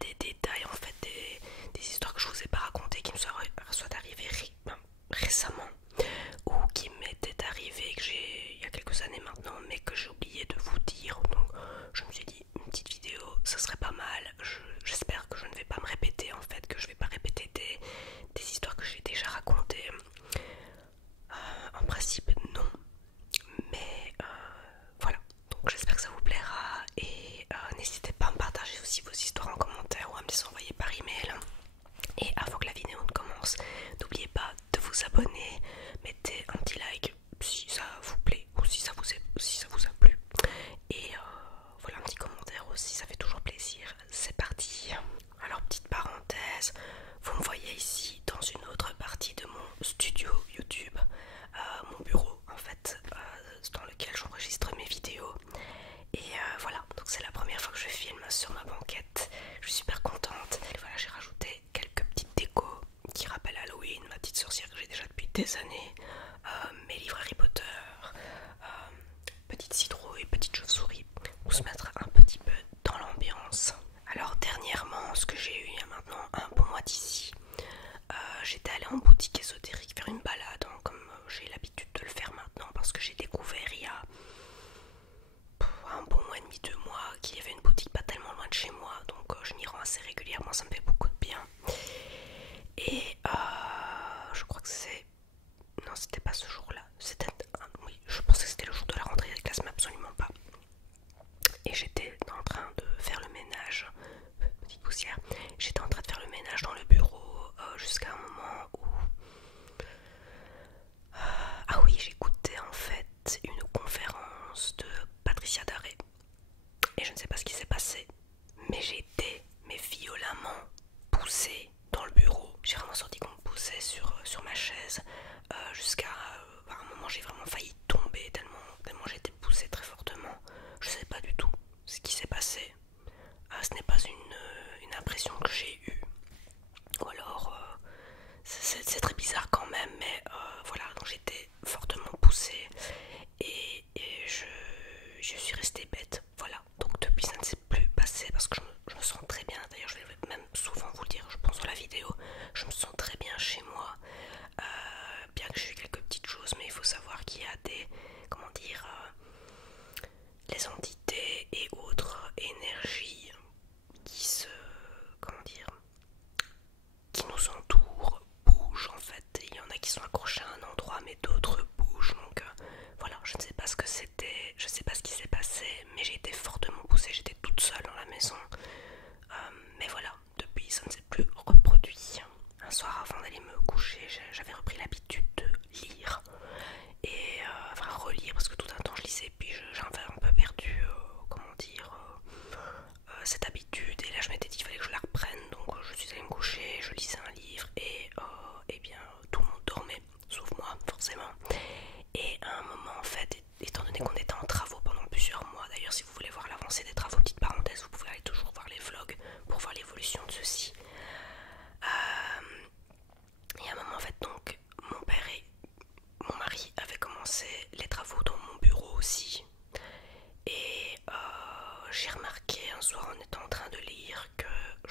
des détails en fait, des histoires que je vous ai pas racontées qui me soient arrivées récemment ou qui m'étaient arrivées que j'ai il y a quelques années maintenant mais que j'ai oublié de vous dire. Donc je me suis dit une petite vidéo ça serait pas mal. J'espère que je ne vais pas me répéter en fait, que je vais pas répéter des histoires que j'ai déjà racontées. En principe non, mais voilà, donc j'espère que ça vous plaira et n'hésitez pas à me partager aussi vos histoires en commentaire ou à me les envoyer par email. Et avant que la vidéo ne commence, n'oubliez pas de vous abonner, mettez un petit like si ça vous plaît ou si ça vous a plu. Et voilà, un petit commentaire aussi, ça fait toujours plaisir. C'est parti. Alors petite parenthèse, vous me voyez ici dans une autre partie de mon studio YouTube, mon bureau en fait, dans lequel j'enregistre mes vidéos. Et voilà, donc c'est la première fois que je filme sur ma banquette. Je suis super contente. Et voilà, j'ai rajouté quelques petites décos qui rappellent Halloween, ma petite sorcière que j'ai déjà depuis des années, mes livres Harry Potter, petite citrouille, petite chauve-souris, pour se mettre un petit peu dans l'ambiance. Alors dernièrement, ce que j'ai eu il y a maintenant un bon mois d'ici, j'étais allée en boutique ésotérique faire une balade, hein, comme j'ai l'habitude de le faire maintenant, parce que j'ai découvert il y a un bon mois et demi, 2 mois, qu'il y avait une boutique pas tellement loin de chez moi, donc je m'y rends assez régulièrement, ça me fait beaucoup de bien. Et je crois que c'est... Non, c'était pas ce jour-là, c'était... Oui, je pensais que c'était le jour de la rentrée des classes, mais absolument pas. Et j'étais en train de faire le ménage, petite poussière, j'étais en train de faire le ménage dans le bureau jusqu'à un moment où... Ah oui, j'écoutais en fait une conférence de Patricia Daré. Et je ne sais pas ce qui s'est passé, mais j'ai été violemment poussée dans le bureau. J'ai vraiment senti qu'on me poussait sur ma chaise jusqu'à un moment j'ai vraiment failli tomber tellement j'ai été poussée très fortement. Je ne sais pas du tout ce qui s'est passé. Ce n'est pas une impression que j'ai eue. Ou alors c'est très bizarre quand même, mais voilà, donc j'étais fortement poussée et je suis restée bête. Voilà, donc depuis ça ne s'est plus passé parce que je me sens très bien. D'ailleurs, je vais même souvent vous le dire, je pense dans la vidéo, je me sens très bien chez moi. Bien que j'ai eu quelques petites choses, mais il faut savoir qu'il y a des, comment dire, les entités et autres énergies qui se, comment dire, qui nous entourent bougent en fait. Il y en a qui sont accrochés à un endroit, mais d'autres bougent. Donc voilà, je ne sais pas ce que c'était, je ne sais pas ce qui s'est passé, mais j'ai été fortement poussée. J'étais toute seule dans la maison. Mais voilà, depuis ça ne s'est plus reproduit. Un soir avant d'aller me coucher, j'avais repris l'habitude de lire et enfin relire parce que tout un temps je lisais puis j'avais un peu perdu, comment dire, cette habitude et là je m'étais dit qu'il fallait que je la reprenne donc je suis allée me coucher, je lisais un livre et bien tout le monde dormait sauf moi forcément et à un moment en fait étant donné qu'on était en travaux pendant plusieurs mois, d'ailleurs si vous voulez voir l'avancée des travaux, petite parenthèse, vous pouvez aller toujours voir les vlogs pour voir l'évolution de ceux-ci. Et à un moment en fait donc mon père et mon mari avaient commencé les travaux dans mon bureau aussi et j'ai remarqué un soir en étant en train de lire que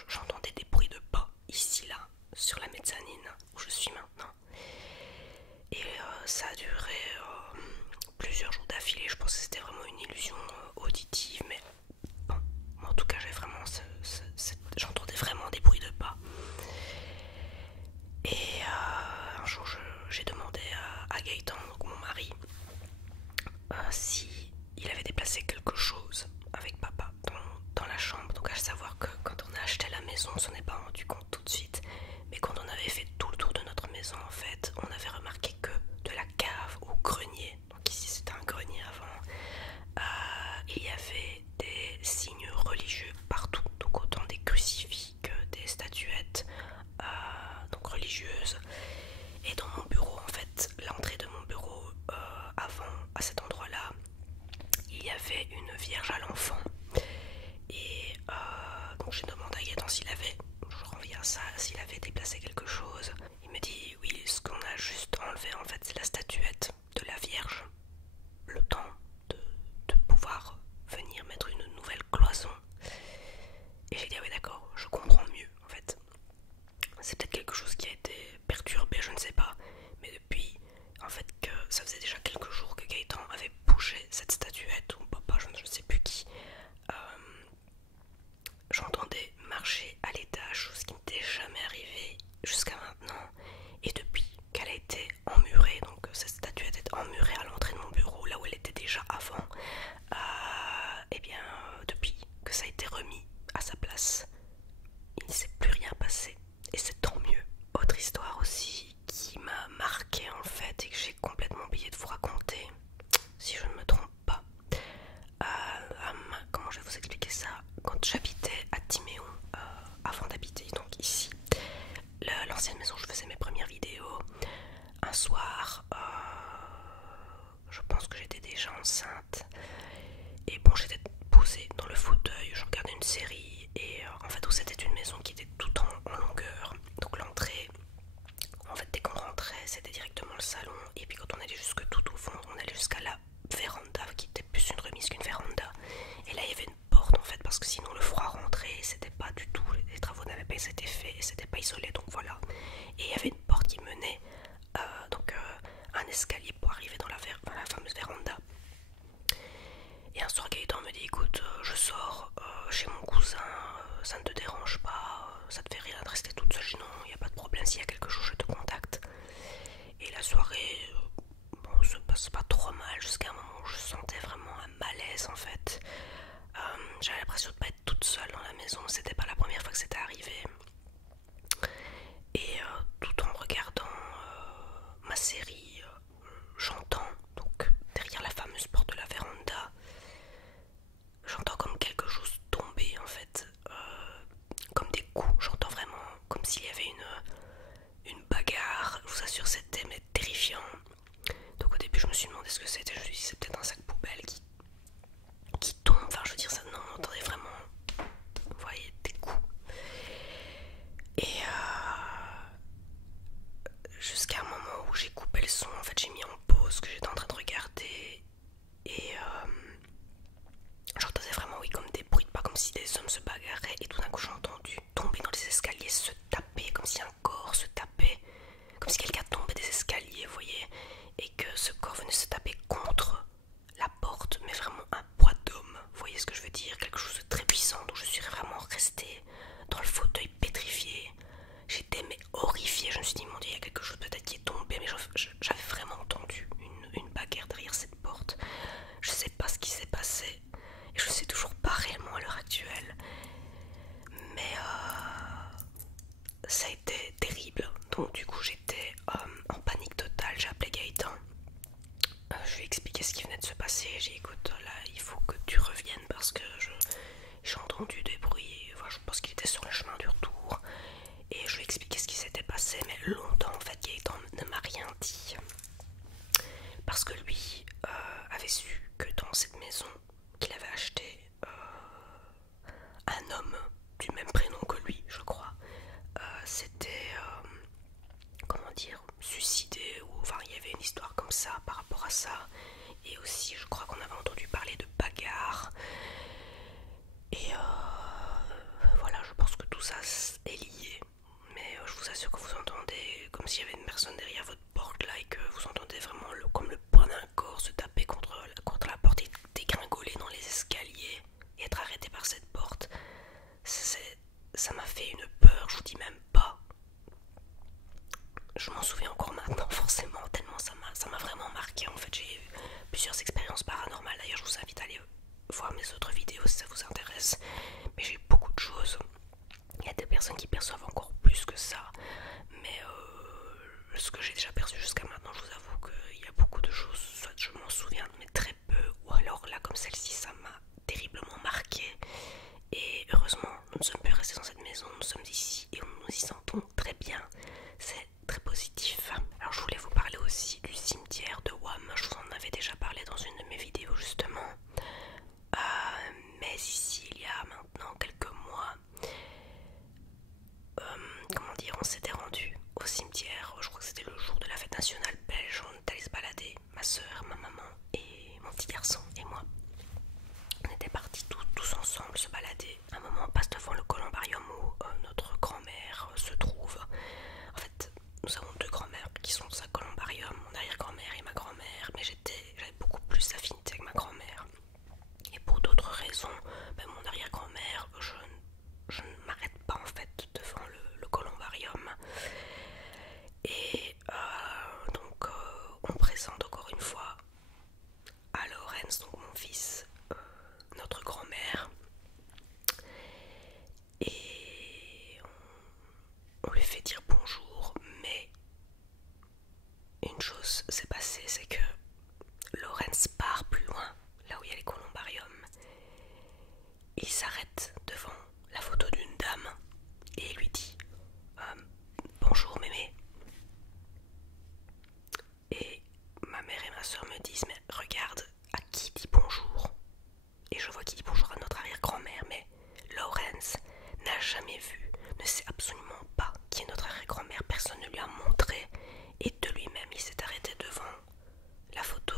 j'entendais des bruits de pas ici là sur la mezzanine où je suis maintenant et ça a duré plusieurs jours d'affilée. Je pense que c'était vraiment une illusion auditive, mais bon, en tout cas j'ai vraiment j'entendais vraiment des bruits de pas. Et un jour j'ai demandé à Gaëtan, donc mon mari, si il avait déplacé quelque chose avec papa dans la chambre. Donc à savoir que quand on a acheté la maison, on s'en est pas rendu compte tout de suite, mais quand on avait fait tout le tour de notre maison en fait, on avait remarqué que de la cave au grenier, donc ici c'était un grenier avant, il y avait des signes religieux partout, donc autant des crucifix que des statuettes donc religieuses. Et dans mon bureau en fait, l'entrée de mon bureau avant à cet endroit là, il y avait une vierge à l'enfant et donc j'ai demandé à Gaëtan s'il avait, je reviens à ça, s'il avait déplacé quelque chose. Il me dit oui, ce qu'on a juste enlevé en fait c'est la statuette de la vierge, le temps de pouvoir venir mettre une nouvelle cloison. Et j'ai dit ah oui d'accord, je comprends passe. Il ne s'est plus rien passé et c'est tant mieux. Autre histoire aussi qui m'a marqué en fait et que j'ai complètement oublié de vous raconter, si je ne me trompe pas. Comment je vais vous expliquer ça? Quand j'habitais à Timéon, avant d'habiter donc ici, l'ancienne maison où je faisais mes premières vidéos, un soir, je pense que j'étais déjà enceinte et bon, j'étais posée dans le fauteuil, je regardais une série et en fait c'était une maison qui était tout en longueur, donc l'entrée, en fait dès qu'on rentrait c'était directement le salon et puis quand on allait jusque tout au fond on allait jusqu'à la véranda qui était plus une remise qu'une véranda et là il y avait une porte en fait parce que sinon le froid rentrait, c'était pas du tout, les travaux n'avaient pas été faits et c'était pas isolé donc voilà, et il y avait une porte qui menait un escalier pour arriver dans la fameuse véranda. Et un soir Gaëtan me dit écoute, je sors chez mon cousin, ça ne te dérange pas, ça te fait rien de rester toute seule, sinon il n'y a pas de problème, s'il y a quelque chose je te contacte. Et la soirée bon, se passe pas trop mal jusqu'à un moment où je sentais vraiment un malaise en fait. J'avais l'impression de pas être toute seule dans la maison, c'était pas la première fois que c'était arrivé. Et tout en regardant ma série, j'entends donc derrière la fameuse porte de la véranda, j'entends comme quelque chose tomber en fait, comme des coups, j'entends vraiment comme s'il y avait une bagarre, je vous assure c'était mais terrifiant. Donc au début je me suis demandé ce que c'était, je me suis dit c'est peut-être un sac poubelle qui tombe, enfin je veux dire ça, non, on entendait vraiment, vous voyez, des coups. Et jusqu'à un moment où j'ai coupé le son, en fait j'ai mis en pause ce que j'étais en train de regarder et j'entendais vraiment oui comme des bruits de pas, comme si des hommes se bagarraient et tout d'un coup j'ai entendu tomber dans les escaliers, se taper, comme si un corps se tapait, comme si quelqu'un tombait des escaliers, vous voyez, et que ce corps venait se taper contre la porte, mais vraiment un poids d'homme, vous voyez ce que je veux dire, quelque chose de très puissant, donc je suis vraiment restée dans le fauteuil pétrifiée. J'étais mais horrifiée, je me suis dit mon dieu il y a quelque chose peut-être qui est tombé, mais j'avais vraiment entendu une bagarre derrière cette porte. Je sais pas ce qui s'est passé et je sais toujours pas réellement à l'heure actuelle, mais ça a été terrible. Donc du coup j'étais en panique totale, j'ai appelé Gaëtan, je lui ai expliqué ce qui venait de se passer, j'ai dit écoute là il faut que tu reviennes parce que j'ai entendu des bruits, enfin, je pense qu'il était sur le chemin du retour. Et je lui ai expliqué ce qui s'était passé, mais longtemps en fait Gaëtan ne m'a rien dit. Parce que lui avait su que dans cette maison qu'il avait achetée, un homme du même prénom que lui, je crois, s'était, comment dire, suicidé, ou enfin il y avait une histoire comme ça par rapport à ça. Et aussi je crois qu'on avait entendu parler de bagarre. Et voilà, je pense que tout ça est lié. Mais je vous assure que vous entendez comme s'il y avait une personne derrière votre porte là et que vous entendez vraiment comme le poids d'un corps se taper contre la porte et dégringoler dans les escaliers et être arrêté par cette porte. Ça m'a fait une peur, je vous dis même pas. Je m'en souviens encore maintenant forcément, tellement ça m'a vraiment marqué. En fait j'ai eu plusieurs expériences paranormales, d'ailleurs je vous invite à aller voir mes autres vidéos si ça vous intéresse. Mais j'ai eu beaucoup de choses. Il y a des personnes qui perçoivent encore plus que ça, mais ce que j'ai déjà perçu jusqu'à maintenant, je vous avoue qu'il y a beaucoup de choses, soit je m'en souviens mais très peu, ou alors là comme celle-ci ça m'a terriblement marqué. Et heureusement nous ne sommes plus restés dans cette maison, nous sommes ici et nous nous y sentons très bien, c'est très positif. Alors je voulais vous parler aussi du cimetière de Wam, je vous en avais déjà parlé dans une de mes vidéos justement. Mais ici il y a maintenant quelques mois, comment dire, on s'était rendu au cimetière, je crois que c'était le jour de la fête nationale belge, on est allé se balader, ma soeur, ma maman et mon petit garçon et moi. On était partis tous ensemble se balader. À un moment on passe devant le columbarium où notre grand-mère se trouve. En fait nous avons deux grand-mères qui sont dans un columbarium, mon arrière-grand-mère et ma grand-mère, mais j'avais beaucoup plus d'affinité avec ma grand-mère. Et pour d'autres raisons, mon arrière-grand-mère, je ne m'arrête pas en fait devant le columbarium. jamais vu, ne sait absolument pas qui est notre arrière-grand-mère, personne ne lui a montré, et de lui-même il s'est arrêté devant la photo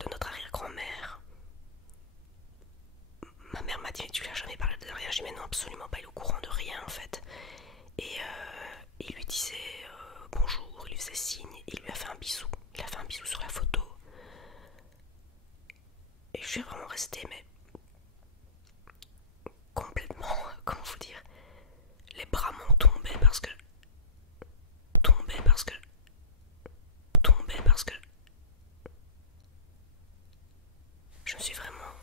de notre arrière-grand-mère. Ma mère m'a dit mais tu lui as jamais parlé de rien, j'ai dit mais non absolument pas, il est au courant de rien en fait. Et il lui disait bonjour, il lui faisait signe, il lui a fait un bisou, il a fait un bisou sur la photo. Et je suis vraiment restée mais complètement, comment vous dire, les bras m'ont tombé parce que je me suis vraiment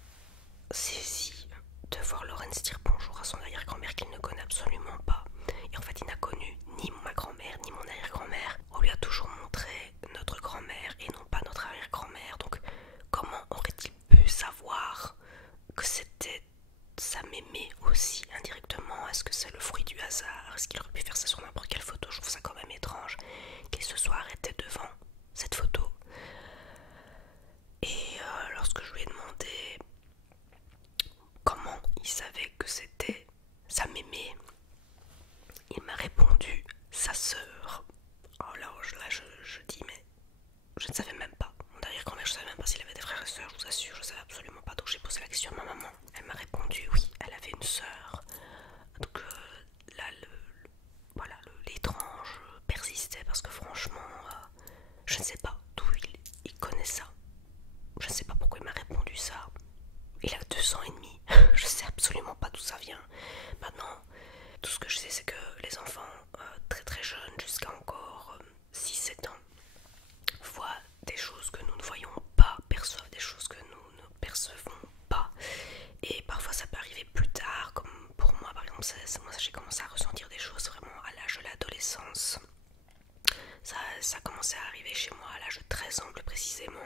saisie de voir Laurence dire bonjour à son arrière-grand-mère qu'il ne connaît absolument pas. Et en fait, il n'a connu ni ma grand-mère ni mon arrière-grand-mère. On lui a toujours montré notre grand-mère et non pas notre arrière-grand-mère. Donc, comment aurait-il pu savoir que c'était sa mémé aussi indirectement? Est-ce que c'est le fruit du hasard? Est-ce qu'il aurait pu faire ça sur n'importe quelle photo? Je trouve ça quand même étrange qu'il se soit arrêté devant cette photo. Et lorsque je lui ai demandé comment il savait que c'était sa mémé, il m'a répondu sa sœur. Oh là, je dis mais je ne savais même pas. Mon arrière-grand-mère, je ne savais même pas s'il avait des frères et sœurs, je vous assure, je ne savais absolument pas. Donc j'ai posé la question à ma maman. Elle m'a répondu oui, elle avait une sœur. Donc là, voilà, l'étrange persistait parce que franchement, je ne sais pas d'où il connaît ça. Je ne sais pas pourquoi il m'a répondu ça. Il a 2 ans et demi. Je sais absolument pas d'où ça vient. Maintenant, tout ce que je sais, c'est que les enfants très très jeunes, jusqu'à encore 6-7 ans, voient des choses que nous ne voyons pas, perçoivent des choses que nous ne percevons pas. Et parfois ça peut arriver plus tard, comme pour moi par exemple, moi j'ai commencé à ressentir des choses vraiment à l'âge de l'adolescence. Ça a commencé à arriver chez moi à l'âge de 13 ans plus précisément.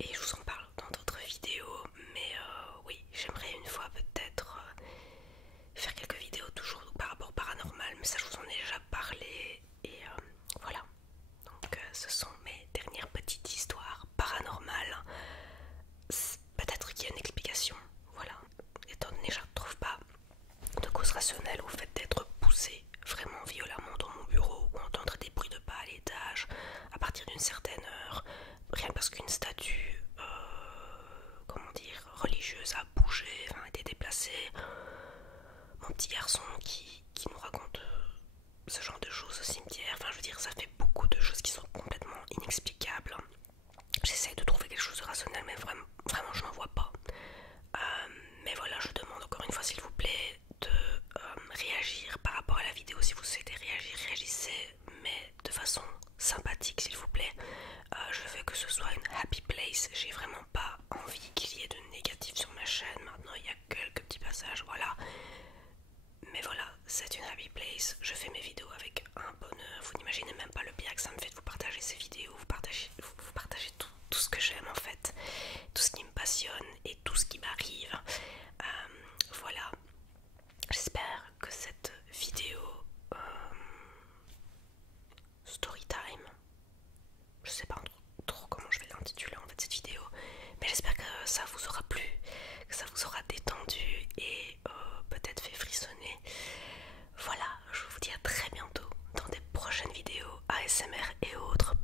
Et je vous en parle dans d'autres vidéos, mais oui, j'aimerais une fois peut-être faire quelques vidéos toujours par rapport au paranormal, mais ça je vous en ai déjà parlé, et voilà. Donc ce sont mes dernières petites histoires paranormales. Peut-être qu'il y a une explication, voilà. Étant donné que je ne trouve pas de cause rationnelle au fait d'être poussé vraiment violemment dans mon bureau ou entendre des bruits de pas à l'étage à partir d'une certaine heure, rien que parce qu'une statue, comment dire, religieuse a bougé, enfin, a été déplacée. Mon petit garçon qui nous raconte ce genre de choses au cimetière, enfin je veux dire, ça fait beaucoup de choses qui sont complètement inexplicables. J'essaie de trouver quelque chose de rationnel, mais vraiment je n'en vois pas. Mais voilà, je demande encore une fois s'il vous plaît de réagir par rapport à la vidéo. Si vous souhaitez réagir, réagissez, mais de façon sympathique s'il vous plaît. Je veux que ce soit une happy place. J'ai vraiment pas envie qu'il y ait de négatif sur ma chaîne. Maintenant il y a quelques petits passages, voilà. Mais voilà, c'est une happy place. Je fais mes vidéos avec un bonheur. Vous n'imaginez même pas le bien que ça me fait de vous partager ces vidéos. Vous partagez tout ce que j'aime en fait, tout ce qui me passionne et tout ce qui m'arrive. Voilà, j'espère que cette vidéo story time, je sais pas trop comment je vais l'intituler en fait cette vidéo, mais j'espère que ça vous aura plu, que ça vous aura détendu et peut-être fait frissonner. Voilà, je vous dis à très bientôt dans des prochaines vidéos ASMR et autres.